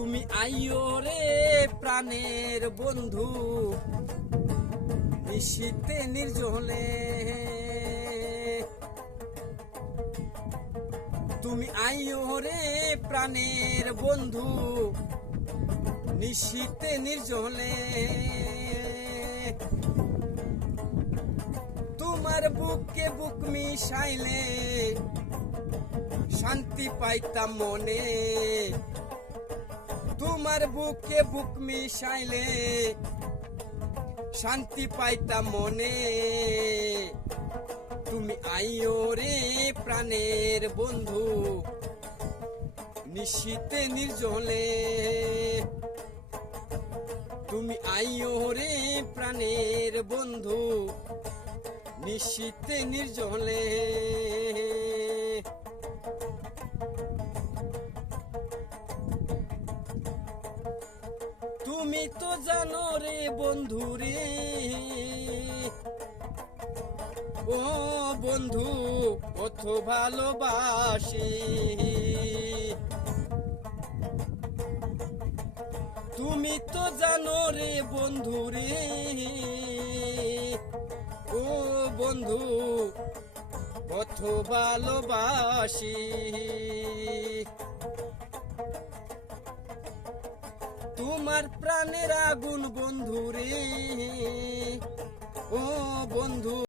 তুমি আইও রে প্রাণের বন্ধু, নিশীথে নির্জলে। তুমি আইও রে প্রাণের বন্ধু, নিশীথে নির্জলে। তোমার বুকে বুক মিশাইলে শান্তি পাইতাম মনে। তোমার বুকে বুক মিশাইলে শান্তি পাইতাম মনে। তুমি আইও রে প্রাণের বন্ধু, নিশীথে নির্জলে। তুমি আইও রে প্রাণের বন্ধু, নিশীথে নির্জলে। তুমি তো জানো রে বন্ধু রে, ও বন্ধু কত ভালোবাসি। তুমি তো জানো রে বন্ধু রে, ও বন্ধু কত ভালোবাসি। তোমার প্রাণের আগুন বন্ধু রে, ও বন্ধু।